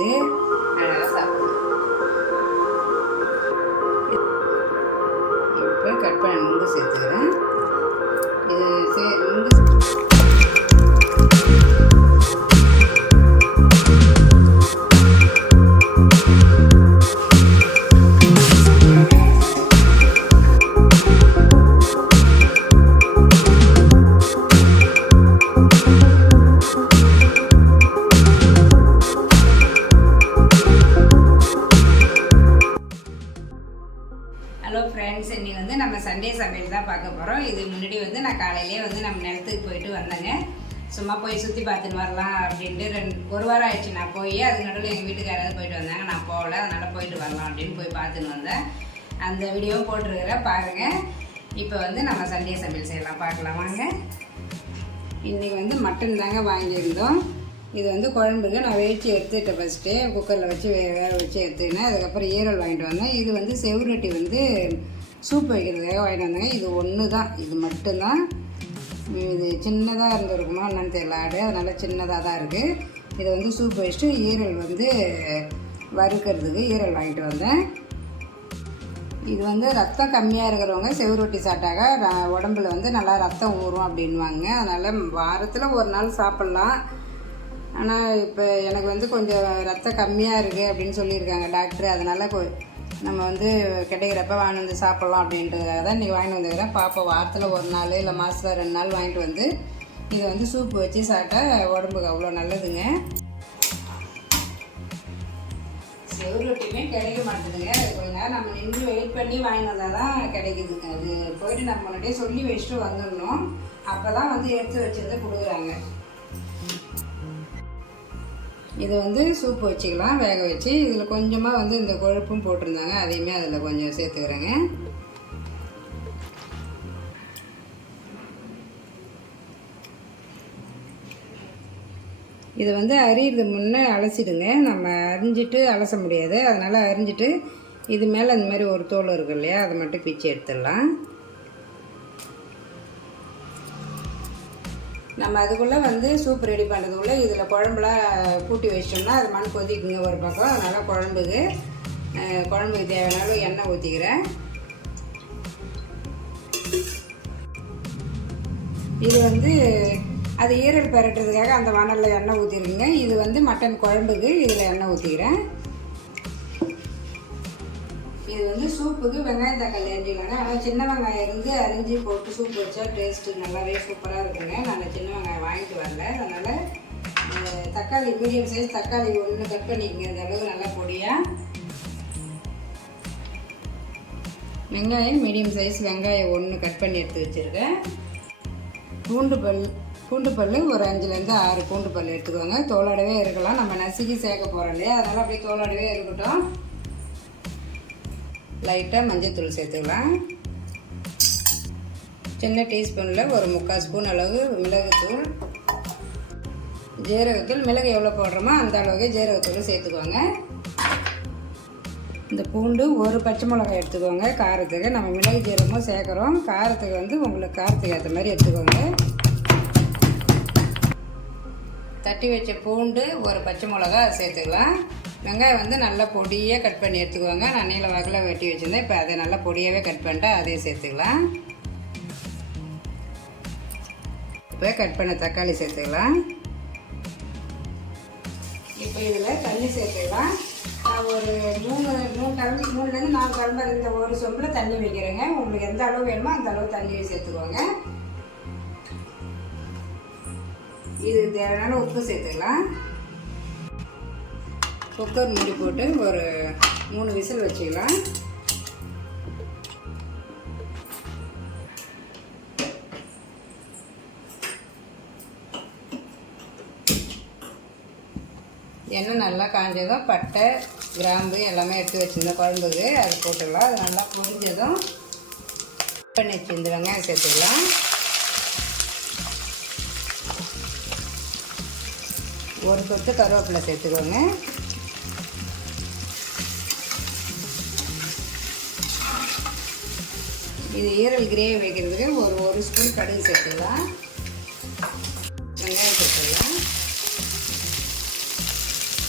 இருக்குது, அழகாக சாப்பிடலாம். இப்போ கட் பண்ண நுங்கு சேர்த்துக்கிறேன். இது நுங்கு ஹலோ ஃப்ரெண்ட்ஸ், இன்றைக்கி வந்து நம்ம சண்டே சமையல் தான் பார்க்க போகிறோம். இது முன்னாடி வந்து நான் காலையிலே வந்து நம்ம நிலத்துக்கு போயிட்டு வந்தேங்க. சும்மா போய் சுற்றி பார்த்துன்னு வரலாம் அப்படின்ட்டு ஒரு வாரம் ஆயிடுச்சு நான் போய். அதுக்கு நடுவில் எங்கள் வீட்டுக்காராவது போயிட்டு வந்தாங்க, நான் போகல. அதனால் போயிட்டு வரலாம் அப்படின்னு போய் பார்த்துன்னு வந்தேன். அந்த வீடியோவும் போட்டுருக்கிறேன் பாருங்கள். இப்போ வந்து நம்ம சண்டே சமையல் செய்யலாம், பார்க்கலாம் வாங்க. இன்றைக்கி வந்து மட்டன் தாங்க வாங்கியிருந்தோம். இது வந்து குழம்புக்கு நான் வேவிச்சு எடுத்துக்கிட்டேன். ஃபஸ்ட்டு குக்கரில் வச்சு வேக வச்சு எடுத்துக்கினேன். அதுக்கப்புறம் ஈரல் வாங்கிட்டு வந்தேன். இது வந்து செவ்வரொட்டி வந்து சூப் வைக்கிறதுக்காக வாங்கிட்டு வந்தேங்க. இது ஒன்று தான், இது மட்டும்தான். இது சின்னதாக இருந்திருக்குமா என்னன்னு தெரியல ஆடு, அதனால் சின்னதாக தான் இருக்குது. இதை வந்து சூப் வச்சுட்டு ஈரல் வந்து வறுக்கிறதுக்கு ஈரல் வாங்கிட்டு வந்தேன். இது வந்து ரத்தம் கம்மியாக இருக்கிறவங்க செவ்வரொட்டி சாப்பிட்டாக்க உடம்புல வந்து நல்லா ரத்தம் ஊறும் அப்படின்வாங்க. அதனால் வாரத்தில் ஒரு நாள் சாப்பிட்லாம். ஆனால் இப்போ எனக்கு வந்து கொஞ்சம் ரத்தம் கம்மியாக இருக்குது அப்படின்னு சொல்லியிருக்காங்க டாக்டர். அதனால் நம்ம வந்து கிடைக்கிறப்ப வாங்கிட்டு வந்து சாப்பிட்லாம் அப்படின்றதுக்காக தான் இன்றைக்கி வாங்கிட்டு வந்துக்கிறேன். பாப்பா வாரத்தில் ஒரு நாள் இல்லை மாதத்தில் 2 நாள் வாங்கிட்டு வந்து இதை வந்து சூப்பு வச்சு சாப்பிட்டா உடம்புக்கு அவ்வளோ நல்லதுங்க. செவ்வரொட்டியுமே கிடைக்க மாட்டேதுங்க. அது கொஞ்ச நேரம் நம்ம நின்று வெயிட் பண்ணி வாங்கிட்டு வந்தால் தான் கிடைக்குதுங்க. அது போய்ட்டு நம்ம முன்னாடியே சொல்லி வச்சுட்டு வந்துடணும். அப்போ தான் வந்து எடுத்து வச்சுருந்து கொடுக்குறாங்க. இதை வந்து சூப்பு வச்சுக்கலாம் வேக வச்சு. இதில் கொஞ்சமாக வந்து இந்த கொழுப்பும் போட்டிருந்தாங்க, அதையுமே அதில் கொஞ்சம் சேர்த்துக்கிறேங்க. இதை வந்து அரியிறது முன்னே அலசிடுங்க. நம்ம அரிஞ்சிட்டு அலச முடியாது, அதனால் அரிஞ்சிட்டு இது மேலே இந்த மாதிரி ஒரு தோல் இருக்கு இல்லையா, அதை மட்டும் பிச்சு எடுத்துடலாம். நம்ம அதுக்குள்ளே வந்து சூப் ரெடி பண்ணுறதுக்குள்ளே இதில் குழம்புலாம் கூட்டி வச்சிட்டோம்னா அது மண் கொதிக்குங்க ஒரு பக்கம். அதனால் குழம்புக்கு தேவையான எண்ணெய் ஊற்றிக்கிறேன். இது வந்து அது ஈரல் பெரட்டுறதுக்காக அந்த வானலில் எண்ணெய் ஊற்றிருக்குங்க. இது வந்து மட்டன் குழம்புக்கு இதில் எண்ணெய் ஊற்றிக்கிறேன். இது வந்து சூப்புக்கு வெங்காயம் தக்காளி அரிஞ்சிக்கலாங்க. ஆனால் சின்ன வெங்காயம் இருந்து அரிஞ்சு போட்டு சூப் வச்சா டேஸ்ட்டு நல்லாவே சூப்பராக இருக்குங்க. நான் சின்ன வெங்காயம் வாங்கிட்டு வரல, அதனால் தக்காளி மீடியம் சைஸ் தக்காளி 1 கட் பண்ணிக்கங்க. இந்த அளவு நல்லா பொடியாக. வெங்காயம் மீடியம் சைஸ் வெங்காயம் 1 கட் பண்ணி எடுத்து வச்சுருக்கேன். பூண்டு பல் ஒரு 5லேருந்து 6 பூண்டு பல் எடுத்துக்கோங்க. தோலோடவே இருக்கலாம், நம்ம நசுக்கி சேர்க்க போகிறோம் இல்லையா, அதனால் அப்படியே தோலோடவே இருக்கட்டும். லைட்டாக மஞ்சள் சேர்த்துக்கலாம். சின்ன டீஸ்பூனில் ஒரு 3/4 ஸ்பூன் அளவு மிளகுத்தூள். ஜீரகத்தூள் மிளகு எவ்வளோ போடுறோமோ அந்த அளவுக்கு ஜீரகத்தூள் சேர்த்துக்கோங்க. இந்த பூண்டு ஒரு பச்சை மிளகாய் எடுத்துக்கோங்க. காரத்துக்கு நம்ம மிளகு ஜீரகமும் சேர்க்குறோம். காரத்துக்கு வந்து உங்களுக்கு காரத்துக்கு ஏற்ற மாதிரி எடுத்துக்கோங்க. தட்டி வச்ச பூண்டு ஒரு பச்சை மிளகா சேர்த்துக்கலாம். வெங்காயம் வந்து நல்லா பொடியாக கட் பண்ணி எடுத்துக்குவாங்க. நான் நீல வாக்கில் வெட்டி வச்சுருந்தேன். இப்போ அதை நல்லா பொடியாகவே கட் பண்ணிட்டு அதையும் சேர்த்துக்கலாம். இப்போ கட் பண்ண தக்காளி சேர்த்துக்கலாம். இப்போ இதில் தண்ணி சேர்த்துக்கலாம். நான் ஒரு 3லேருந்து 4 கலம்பு இந்த ஒரு சொம்பில் தண்ணி வைக்கிறேங்க. உங்களுக்கு எந்த அளவு வேணுமோ அந்த அளவு தண்ணியை சேர்த்துக்கோங்க. இது தேவையான உப்பு சேர்த்துக்கலாம். குக்கர் மூடி போட்டு ஒரு 3 விசில் வச்சுக்கலாம். எண்ணெய் நல்லா காஞ்சதும் பட்டை கிராம்பு எல்லாமே எடுத்து வச்சுருந்தேன் குழம்புக்கு, அது போட்டுடலாம். அது நல்லா பொரிஞ்சதும் பண்ணி வச்சுருந்து வெங்காயம் சேர்த்துக்கலாம். ஒரு கொத்து கருவேப்பிலை சேர்த்துக்கோங்க. இது ஈரல் கிரேவி வைக்கிறதுக்கு ஒரு ஸ்பூன் கடுகு சேர்த்துக்கலாம். வெங்காயம் சேர்த்துக்கலாம்.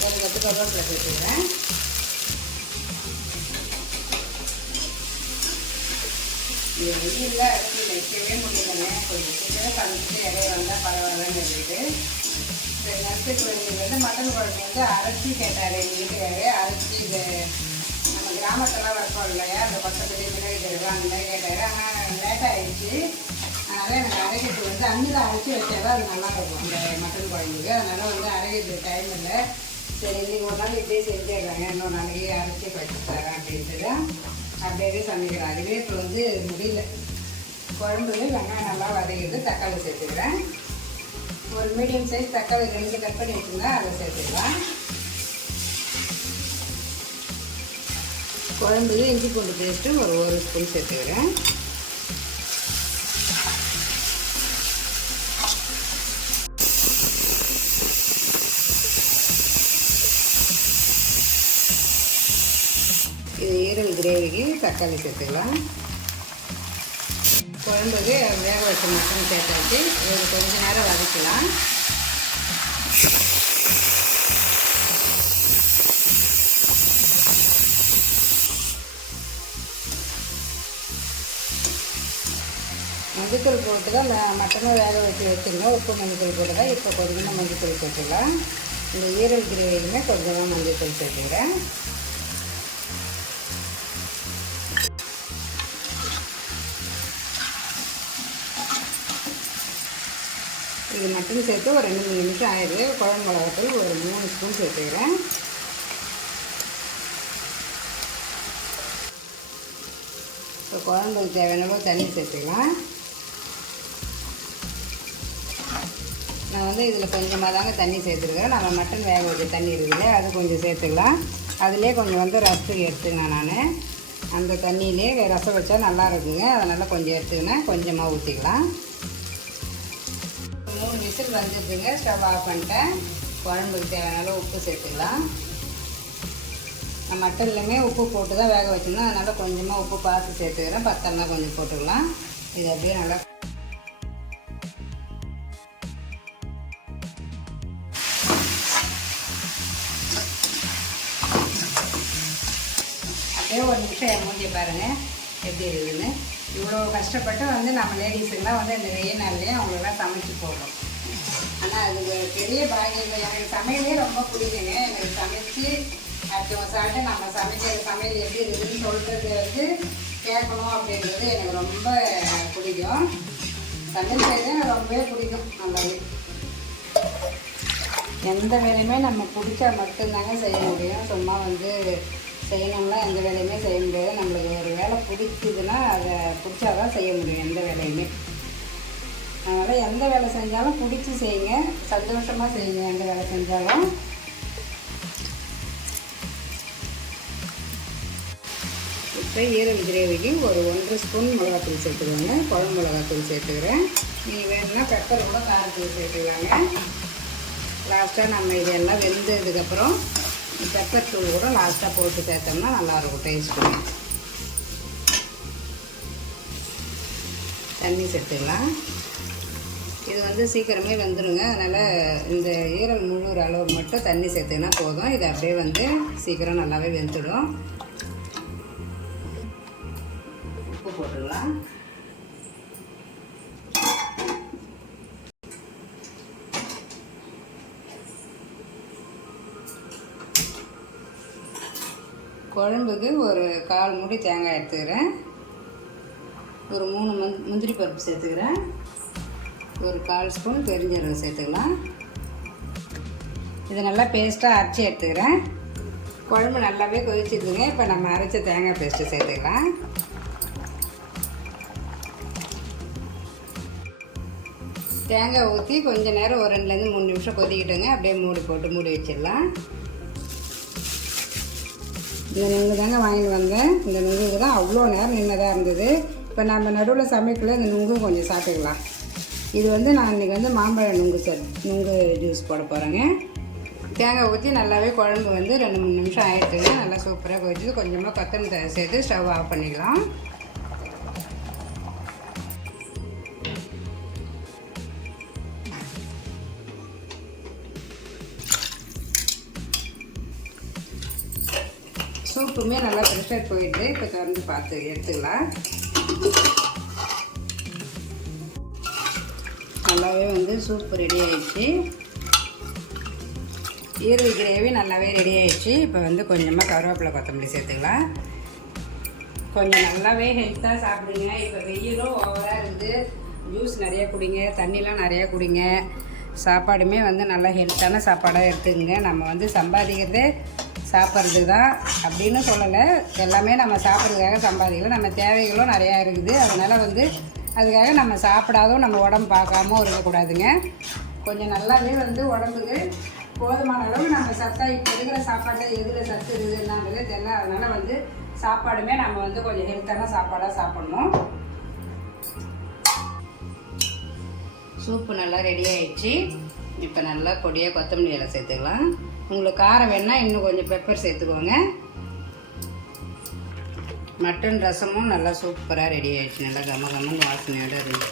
ஒரு கொத்து கருவேப்பிலை சேர்த்துக்கிறேன். இது வெயிலில் அடுத்து வைக்கவே முடியலங்க. கொஞ்சம் சீக்கிரம் சமைச்சிட்டு இடையே வந்தால் பரவாயில்லன்னு சொல்லிட்டு சரி நெக்ஸ்ட்டு வந்து மட்டன் குழம்பு வந்து அரைச்சி கேட்டார் எங்கள் வீட்டுக்காரு. அரைச்சி இது நம்ம கிராமத்தெல்லாம் வைப்போம் இல்லையா, அந்த கொத்தமல்லி மிளகு தருவோம் அந்த மாதிரி கேட்டார். ஆனால் லேட் ஆகிடுச்சு. அதனால் எனக்கு அரைக்கிறது வந்து அன்னில் அரைச்சி வச்சாதான் அது நல்லாயிருக்கும் அந்த மட்டன் குழம்புக்கு. அதனால் வந்து அரைக்கிறது டைம் இல்லை. சரி இன்றைக்கி ஒரு நாள் இப்படியே செஞ்சிடுறாங்க, இன்னொரு நாளைக்கு அரைச்சி வச்சு தரேன் அப்படின்ட்டு தான் அப்படியே சமைக்கிறேன். அதுவே இப்போ வந்து முடியல. குழம்புக்கு வெங்காயம் நல்லா வதக்கிட்டு தக்காளி சேர்த்துக்கிறேன். ஒரு மீடியம் சைஸ் தக்காளி 2 கட் பண்ணி வச்சுருந்தா அதை சேர்த்துக்கலாம். குழம்புக்கு இஞ்சி பூண்டு பேஸ்ட்டு ஒரு ஸ்பூன் சேர்த்துக்கிறேன். இது ஈரல் கிரேவிக்கு தக்காளி சேர்த்துக்கலாம். குழம்புக்கு வேக வச்ச மட்டன் சேர்த்தாச்சு. இது கொஞ்ச நேரம் வதக்கலாம். மஞ்சத்தூள் போட்டு தான் மட்டனும் வேக வச்சு வச்சுருந்தோம். உப்பு மஞ்சத்தூள் போட்டு தான் இப்போ கொஞ்சமாக மஞ்சத்தூள் சேர்த்துக்கலாம். இந்த ஈரல் கிரேவிக்குமே கொஞ்சமாக மஞ்சத்தூள் சேர்த்துக்கிறேன். இது மட்டன் சேர்த்து ஒரு 2-3 நிமிஷம் ஆயிடுது. குழம்பு மிளகாத்தூள் ஒரு 3 ஸ்பூன் சேர்த்துக்கிறேன். இப்போ குழம்புக்கு தேவையான அளவு தண்ணி சேர்த்துக்கலாம். நான் வந்து இதில் கொஞ்சமாக தாங்க தண்ணி சேர்த்துருக்கிறேன். நம்ம மட்டன் வேக வச்ச தண்ணி இருக்குல்ல, அது கொஞ்சம் சேர்த்துக்கலாம். அதிலே கொஞ்சம் வந்து ரசத்துக்கு எடுத்துக்கினேன் நான். அந்த தண்ணியிலே ரசம் வச்சா நல்லா இருக்குங்க. அதனால் கொஞ்சம் எடுத்துக்கினேன். கொஞ்சமாக ஊற்றிக்கலாம். 3 விசில் வந்துடுதுங்க. ஸ்டவ் ஆஃப் பண்ணிட்டேன். குழம்புக்கு தேவையான அளவு உப்பு சேர்த்துக்கலாம். நான் மட்டன்லையுமே உப்பு போட்டு தான் வேக வச்சுருந்தேன். அதனால் கொஞ்சமாக உப்பு பார்த்து சேர்த்துக்கிறேன். பத்தல்னா கொஞ்சம் போட்டுக்கலாம். இது அப்படியே நல்லா அப்படியே ஒரு நிமிஷம் மூஞ்சி பாருங்கள் எப்படி இருக்குதுன்னு. இவ்வளோ கஷ்டப்பட்டு வந்து நம்ம லேடிஸுக்கெலாம் வந்து இந்த வெயில் நாள்லேயே அவங்களெல்லாம் சமைச்சு போடுறோம். ஆனால் அது பெரிய பாக்கியம். எனக்கு சமையலே ரொம்ப பிடிக்குங்க. எனக்கு சமைச்சு அடுத்தவங்க சாப்பிட்டு நம்ம சமைக்கிற சமையல் எப்படி இருக்குதுன்னு சொல்கிறது வந்து கேட்கணும் அப்படின்றது எனக்கு ரொம்ப பிடிக்கும். சமையல் செய்யறது எனக்கு ரொம்பவே பிடிக்கும். நல்லாவே எந்த வேலையுமே நம்ம பிடிச்சா மட்டும்தாங்க செய்ய முடியும். சும்மா வந்து செய்யணும்னா எந்த வேலையுமே செய்ய முடியாது. நம்மளுக்கு ஒரு வேலை பிடிக்குதுன்னா அதை பிடிச்சாதான் செய்ய முடியும் எந்த வேலையுமே. அதனால் எந்த வேலை செஞ்சாலும் பிடிச்சி செய்யுங்க, சந்தோஷமாக செய்யுங்க எந்த வேலை செஞ்சாலும். இப்போ ஈரல் கிரேவிக்கு ஒரு 1 ஸ்பூன் மிளகாத்தூள் சேர்த்துக்கோங்க. குழம்பு மிளகாத்தூள் சேர்த்துக்கிறேன். நீங்கள் வேணும்னா பெப்பர் கூட காரத்தூள் சேர்த்துக்கலாங்க. லாஸ்ட்டாக நம்ம இதெல்லாம் வெந்ததுக்கப்புறம் பெப்பர் தூள் கூட லாஸ்ட்டாக போட்டு சேர்த்தோம்னா நல்லாயிருக்கும் டேஸ்ட்டு. தண்ணி சேர்த்துக்கலாம். இது வந்து சீக்கிரமே வெந்துடுங்க. அதனால் இந்த ஈரல் முழுகிற அளவு மட்டும் தண்ணி சேர்த்துக்கினா போதும். இது அப்படியே வந்து சீக்கிரம் நல்லாவே வெந்துடும். உப்பு போட்டுக்கலாம். குழம்புக்கு ஒரு 1/4 மூடி தேங்காய் எடுத்துக்கிறேன். ஒரு 3 முந்திரி பருப்பு சேர்த்துக்கிறேன். ஒரு 1/4 ஸ்பூன் பெருஞ்சீரகம் சேர்த்துக்கலாம். இதை நல்லா பேஸ்ட்டாக அரைச்சி எடுத்துக்கிறேன். குழம்பு நல்லாவே கொதிச்சிடுதுங்க. இப்போ நம்ம அரைச்ச தேங்காய் பேஸ்ட்டு சேர்த்துக்கலாம். தேங்காய் ஊற்றி கொஞ்சம் நேரம் ஒரு 2லேருந்து 3 நிமிஷம் கொதிக்கிட்டுங்க. அப்படியே மூடி போட்டு மூடி வச்சிடலாம். இந்த நுங்கு தாங்க வாங்கிட்டு வந்தேன். இந்த நுங்குக்கு தான் அவ்வளோ நேரம் நின்னதாக இருந்தது. இப்போ நம்ம நடுவில் சமைக்கல இந்த நுங்கும் கொஞ்சம் சாப்பிட்டுக்கலாம். இது வந்து நான் இன்றைக்கி வந்து மாம்பழ நுங்கு ஜூஸ் போட போகிறேங்க. தேங்காய் ஊற்றி நல்லாவே குழம்பு வந்து 2-3 நிமிஷம் ஆகிடுச்சுங்க. நல்லா சூப்பராக கொதிச்சு கொஞ்சமாக கொத்தமல்லி சேர்த்து ஸ்டவ் ஆஃப் பண்ணிக்கலாம். சூப்புமே நல்லா ப்ரெஷர் போயிடுது. இப்போ திறந்து பார்த்து எடுத்துக்கலாம். நல்லாவே வந்து சூப்பு ரெடி ஆயிடுச்சு. ஈரல் கிரேவி நல்லாவே ரெடி ஆயிடுச்சு. இப்போ வந்து கொஞ்சமாக கருவேப்பிலை கொத்தமல்லி சேர்த்துக்கலாம். கொஞ்சம் நல்லாவே ஹெல்த்தாக சாப்பிடுங்க. இப்போ வெயிலும் ஓவராக இருக்குது. ஜூஸ் நிறையா குடிங்க, தண்ணிலாம் நிறையா குடிங்க. சாப்பாடுமே வந்து நல்லா ஹெல்த்தான சாப்பாடாக எடுத்துக்கங்க. நம்ம வந்து சம்பாதிக்கிறதே சாப்பிட்றது தான் அப்படின்னு சொல்லலை. எல்லாமே நம்ம சாப்பிட்றதுக்காக சம்பாதிக்கல. நம்ம தேவைகளும் நிறையா இருக்குது. அதனால் வந்து அதுக்காக நம்ம சாப்பிடாதும் நம்ம உடம்பு பார்க்காம இருக்கக்கூடாதுங்க. கொஞ்சம் நல்லாவே வந்து உடம்புக்கு போதுமான அளவு நம்ம சத்தாக இப்போ இருக்கிற சாப்பாட்டில் எதில் சத்து இருக்குதுன்னாங்கிறது தெரியல. அதனால் வந்து சாப்பாடுமே நம்ம வந்து கொஞ்சம் ஹெல்த்தான சாப்பாடாக சாப்பிட்ணும். சூப்பு நல்லா ரெடி ஆயிடுச்சு. இப்போ நல்லா பொடியாக கொத்தமல்லி இலை சேர்த்துக்கலாம். உங்களுக்கு காரம் வேணால் இன்னும் கொஞ்சம் பெப்பர் சேர்த்துக்கோங்க. மட்டன் ரசமும் நல்லா சூப்பராக ரெடி ஆயிடுச்சு. நல்லா கமகமன்னு வாசனையோடு இருக்குது.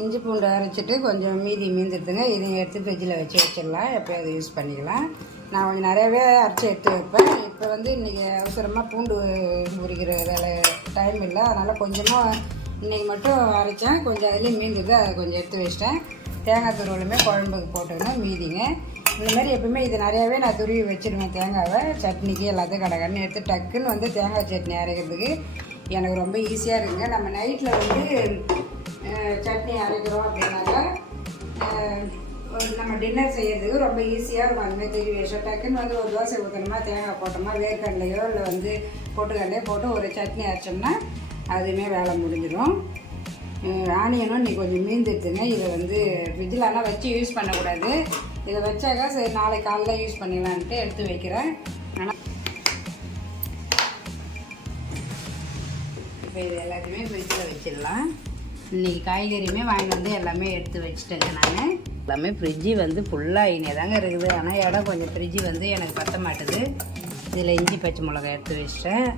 இஞ்சி பூண்டு அரைச்சிட்டு கொஞ்சம் மீந்துடுதுங்க. இதையும் எடுத்து ஃப்ரிட்ஜில் வச்சிடலாம். எப்போயாவது யூஸ் பண்ணிக்கலாம். நான் கொஞ்சம் நிறையவே அரைச்சி எடுத்து வைப்பேன். இப்போ வந்து இன்றைக்கி அவசரமாக பூண்டு உரிக்கிற வேலை டைம் இல்லை. அதனால் கொஞ்சமாக இன்றைக்கி மட்டும் அரைச்சேன். கொஞ்சம் அதுலேயும் மீந்துது. அதை கொஞ்சம் எடுத்து வச்சிட்டேன். தேங்காய் துருவலுமே குழம்புக்கு போட்டுக்கணும் மீதிங்க. இந்தமாதிரி எப்பவுமே இது நிறையாவே நான் துருவி வச்சுருவேன். தேங்காவை சட்னிக்கு எல்லாத்தையும் கடை எடுத்து டக்குன்னு வந்து தேங்காய் சட்னி அரைக்கிறதுக்கு எனக்கு ரொம்ப ஈஸியாக இருக்குங்க. நம்ம நைட்டில் வந்து சட்னி அரைக்கிறோம் அப்படின்னாக்கா நம்ம டின்னர் செய்கிறதுக்கு ரொம்ப ஈஸியாக இருக்கும். அதுமாதிரி தெரிய வச்சோம். டக்குன்னு வந்து ஒரு தோசை ஊற்றணுமா, தேங்காய் போட்டோமா, வேர்க்கடலையோ இல்லை வந்து பொட்டுக்கடலையோ போட்டு ஒரு சட்னி அரைச்சோம்னா அதுவுமே வேலை முடிஞ்சிடும். ஆனியனும் இன்றைக்கி கொஞ்சம் மீந்துடுதுங்க. இதை வந்து ஃப்ரிட்ஜில் ஆனால் வச்சு யூஸ் பண்ணக்கூடாது. இதை வச்சாக்கா சரி நாளைக்கு காலைல யூஸ் பண்ணிடலான்ட்டு எடுத்து வைக்கிறேன். ஆனால் இப்போ இது எல்லாத்தையுமே ஃப்ரிட்ஜில் வச்சிடலாம். இன்றைக்கி காய்கறியுமே வாங்கிட்டு வந்து எல்லாமே எடுத்து வச்சுட்டேங்க. நான் எல்லாமே ஃப்ரிட்ஜு வந்து ஃபுல்லாக இனே தாங்க இருக்குது. ஆனால் இடம் கொஞ்சம் ஃப்ரிட்ஜு வந்து எனக்கு பற்ற மாட்டுது. இதில் இஞ்சி பச்சை மிளகாய் எடுத்து வச்சிட்டேன்.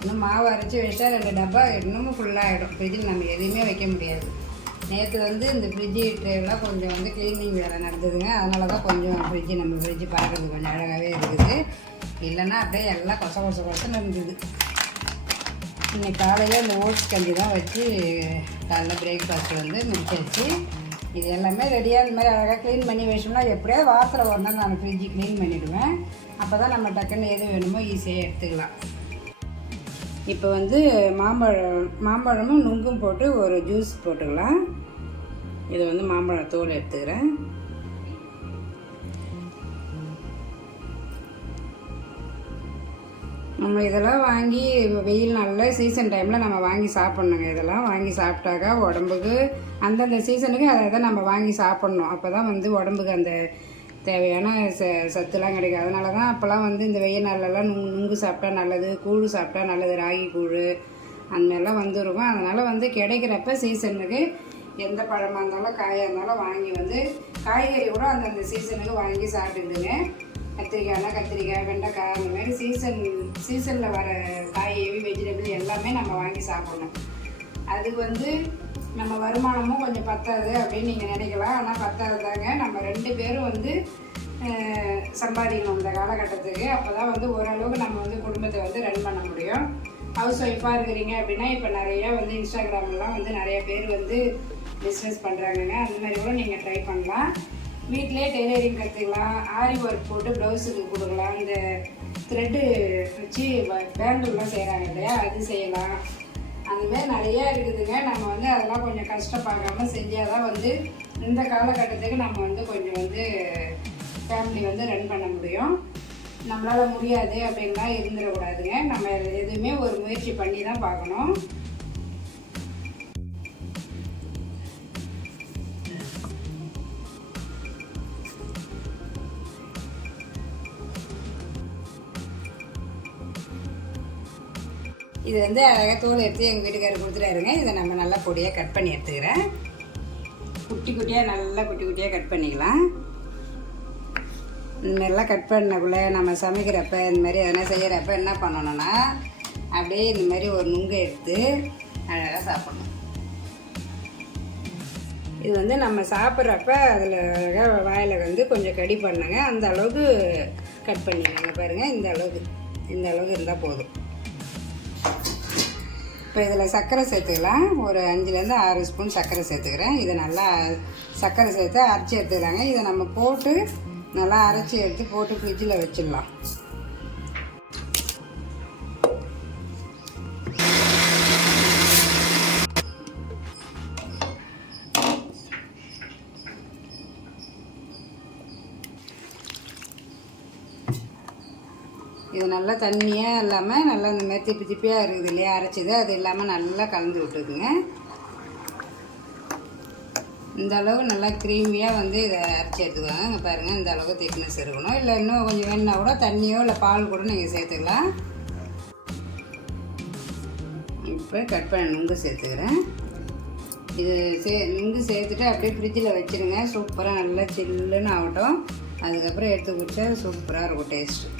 இன்னும் மாவு அரைச்சி வச்சிட்டா 2 டப்பா இன்னமும் ஃபுல்லாகிடும். ஃப்ரிட்ஜில் நம்ம எதையுமே வைக்க முடியாது. நேற்று வந்து இந்த ஃப்ரிட்ஜு ட்ரேலாம் கொஞ்சம் வந்து க்ளீனிங் வேலை நடந்ததுங்க. அதனால தான் கொஞ்சம் நம்ம ஃப்ரிட்ஜு பார்க்குறது கொஞ்சம் அழகாகவே இருக்குது. இல்லைன்னா அப்படியே எல்லாம் கொசன்னு இருந்தது. இன்னைக்கு காலையில் இந்த ஓட்ஸ் கஞ்சி தான் வச்சு காலைல பிரேக்ஃபாஸ்ட்டு வந்து முடிச்சாச்சு. இது எல்லாமே ரெடியாக இந்த மாதிரி அழகாக க்ளீன் பண்ணி வச்சோம்னா எப்படியாவது வாரத்தில் ஒரு நாள் நான் ஃப்ரிட்ஜு க்ளீன் பண்ணிவிடுவேன். அப்போ தான் நம்ம டக்குன்னு எது வேணுமோ ஈஸியாக எடுத்துக்கலாம். இப்போ வந்து மாம்பழமும் நுங்கும் போட்டு ஒரு ஜூஸ் போட்டுக்கலாம். இதை வந்து மாம்பழ தோல் எடுத்துக்கிறேன். நம்ம இதெல்லாம் வாங்கி வெயில் நாளில் சீசன் டைமில் நம்ம வாங்கி சாப்பிட்ணுங்க. இதெல்லாம் வாங்கி சாப்பிட்டாக்கா உடம்புக்கு அந்தந்த சீசனுக்கு அதை நம்ம வாங்கி சாப்பிட்ணும். அப்போ தான் வந்து உடம்புக்கு அந்த தேவையான சத்துலாம் கிடைக்கும். அதனால தான் அப்போல்லாம் வந்து இந்த வெயில் நாள்லலாம் நுங்கு சாப்பிட்டா நல்லது, கூழ் சாப்பிட்டா நல்லது, ராகி கூழ் அந்த மாதிரிலாம் வந்துருக்கும். அதனால் வந்து கிடைக்கிறப்ப சீசனுக்கு எந்த பழமாக இருந்தாலும் காயாக இருந்தாலும் வாங்கி வந்து காய்கறி கூட அந்தந்த சீசனுக்கு வாங்கி சாப்பிட்டுடுங்க. கத்திரிக்காய்னா கத்திரிக்காய், வெண்டைக்காய், அந்த மாதிரி சீசனில் வர காய்கறி வெஜிடபிள் எல்லாமே நம்ம வாங்கி சாப்பிடணும். அது வந்து நம்ம வருமானமும் கொஞ்சம் பத்தாது அப்படின்னு நீங்கள் நினைக்கலாம். ஆனால் பத்தாதுதாங்க. நம்ம 2 பேரும் வந்து சம்பாதிக்கணும் இந்த காலகட்டத்துக்கு. அப்போ தான் வந்து ஓரளவுக்கு நம்ம வந்து குடும்பத்தை வந்து ரன் பண்ண முடியும். ஹவுஸ் ஒய்ஃபாக இருக்கிறீங்க அப்படின்னா இப்போ நிறையா வந்து இன்ஸ்டாகிராம்லாம் வந்து நிறைய பேர் வந்து பிஸ்னஸ் பண்ணுறாங்கங்க. அந்த மாதிரி கூட நீங்கள் ட்ரை பண்ணலாம். வீட்டிலே டெய்லரிங் கற்றுக்கலாம். ஆரி ஒர்க் போட்டு ப்ளவுஸுக்கு கொடுக்கலாம். இந்த த்ரெட்டு வச்சு பேங்கிள்லாம் செய்கிறாங்க இல்லையா, அது செய்யலாம். அந்தமாதிரி நிறையா இருக்குதுங்க. நம்ம வந்து அதெல்லாம் கொஞ்சம் கஷ்டப்பாக்காமல் செஞ்சால் தான் வந்து இந்த காலகட்டத்துக்கு நம்ம வந்து கொஞ்சம் வந்து ஃபேமிலி வந்து ரன் பண்ண முடியும். நம்மளால் முடியாது அப்படின்லாம் இருந்துடக்கூடாதுங்க. நம்ம எதுவுமே ஒரு முயற்சி பண்ணி தான் பார்க்கணும். இது வந்து அழகாக தோல் எடுத்து எங்கள் வீட்டுக்காரர் கொடுத்துட்டாருங்க. இதை நம்ம நல்லா பொடியாக கட் பண்ணி எடுத்துக்கிறேன். குட்டி குட்டியாக கட் பண்ணிக்கலாம். இந்த மாதிரிலாம் கட் பண்ணக்குள்ளே நம்ம சமைக்கிறப்ப இந்த மாதிரி எதனா செய்கிறப்ப என்ன பண்ணணும்னா அப்படியே இந்த மாதிரி ஒரு நுங்கை எடுத்து அழகாக சாப்பிடணும். இது வந்து நம்ம சாப்பிட்றப்ப அதில் அழகாக வாயில் வந்து கொஞ்சம் கடி பண்ணுங்க, அந்த அளவுக்கு கட் பண்ணிக்கோங்க. பாருங்கள், இந்த அளவுக்கு இருந்தால் போதும். இப்போ இதில் சர்க்கரை சேர்த்துக்கலாம். ஒரு 5லேருந்து 6 ஸ்பூன் சர்க்கரை சேர்த்துக்கிறேன். இதை நல்லா சர்க்கரை சேர்த்து அரைச்சி எடுத்துக்கலாங்க. இதை நம்ம போட்டு நல்லா அரைச்சி எடுத்து போட்டு ஃப்ரிட்ஜில் வச்சிடலாம். இது நல்லா தண்ணியாக இல்லாமல் நல்லா இந்த மாதிரி திப்பி திப்பியாக இருக்குது இல்லையா, அரைச்சிது, அது இல்லாமல் நல்லா கலந்து விட்டுக்குங்க. இந்த அளவு நல்லா க்ரீமியாக வந்து இதை அரைச்சி எடுத்துக்குவாங்க. இங்கே பாருங்கள், இந்த அளவுக்கு திக்னஸ் இருக்கணும். இல்லை இன்னும் கொஞ்சம் வேணுன்னா கூட தண்ணியோ இல்லை பால் கூட நீங்கள் சேர்த்துக்கலாம். இப்போ கட் பண்ண நுங்கு சேர்த்துக்கிறேன். இது நுங்கு சேர்த்துட்டு அப்படியே ஃப்ரிட்ஜில் வச்சுருங்க. சூப்பராக நல்லா சில்லுன்னு ஆகட்டும். அதுக்கப்புறம் எடுத்து குடிச்சா சூப்பராக இருக்கும் டேஸ்ட்டு.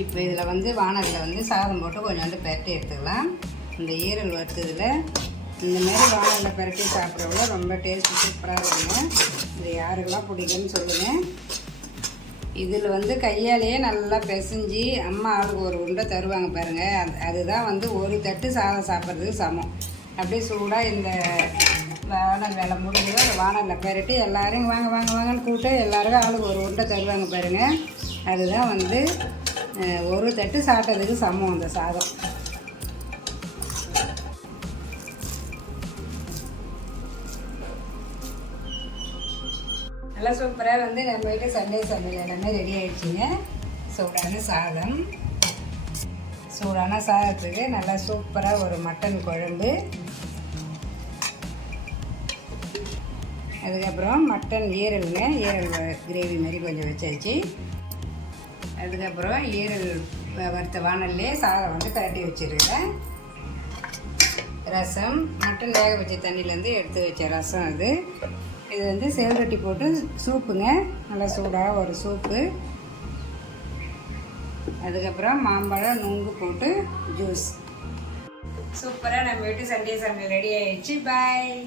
இப்போ இதில் வந்து வானலில் வந்து சாதம் போட்டு கொஞ்சம் வந்து பெரட்டி எடுத்துக்கலாம். இந்த ஈரல் வறுத்ததில் இந்த மாதிரி வானலில் பெரட்டி சாப்பிட்றவங்க ரொம்ப டேஸ்ட் சூப்பராக இருக்குங்க. இது யாருக்கெல்லாம் பிடிக்குன்னு சொல்லுங்கள். இதில் வந்து கையாலேயே நல்லா பிசைஞ்சு அம்மா ஆளுக்கு ஒரு உருண்டை தருவாங்க பாருங்கள். அதுதான் வந்து ஒரு தட்டு சாதம் சாப்பிட்றதுக்கு சமம். அப்படியே சூடாக இந்த வானல் வேலை முடிஞ்சதோ அந்த வானலில் பெரட்டி எல்லோரும் வாங்க வாங்க வாங்கன்னு கூப்பிட்டு எல்லாருக்கும் ஆளுக்கு ஒரு உருண்டை தருவாங்க பாருங்கள். அதுதான் வந்து ஒரு தட்டு சாப்பிட்டதுக்கு சமம் அந்த சாதம். நல்லா சூப்பராக வந்து நம்ம வீட்டு சண்டே சமையல் எல்லாமே ரெடி ஆகிடுச்சிங்க. சூடான சாதத்துக்கு நல்லா சூப்பராக ஒரு மட்டன் குழம்பு, அதுக்கப்புறம் மட்டன் ஈரலுங்க, ஈரல் கிரேவி மாதிரி கொஞ்சம் வச்சாச்சு. அதுக்கப்புறம் ஈரல் வறுத்த வானல்லே சாதம் வந்து பரட்டி வச்சுருக்கேன். ரசம், மட்டன் வேக வச்ச தண்ணியிலேருந்து எடுத்து வச்ச ரசம் அது. இது வந்து சேவரட்டி போட்டு சூப்புங்க, நல்லா சூடாக ஒரு சூப்பு. அதுக்கப்புறம் மாம்பழம் நுங்கு போட்டு ஜூஸ். சூப்பராக நம்ம வீட்டு சண்டே சமையல் ரெடி ஆகிடுச்சு. பாய்.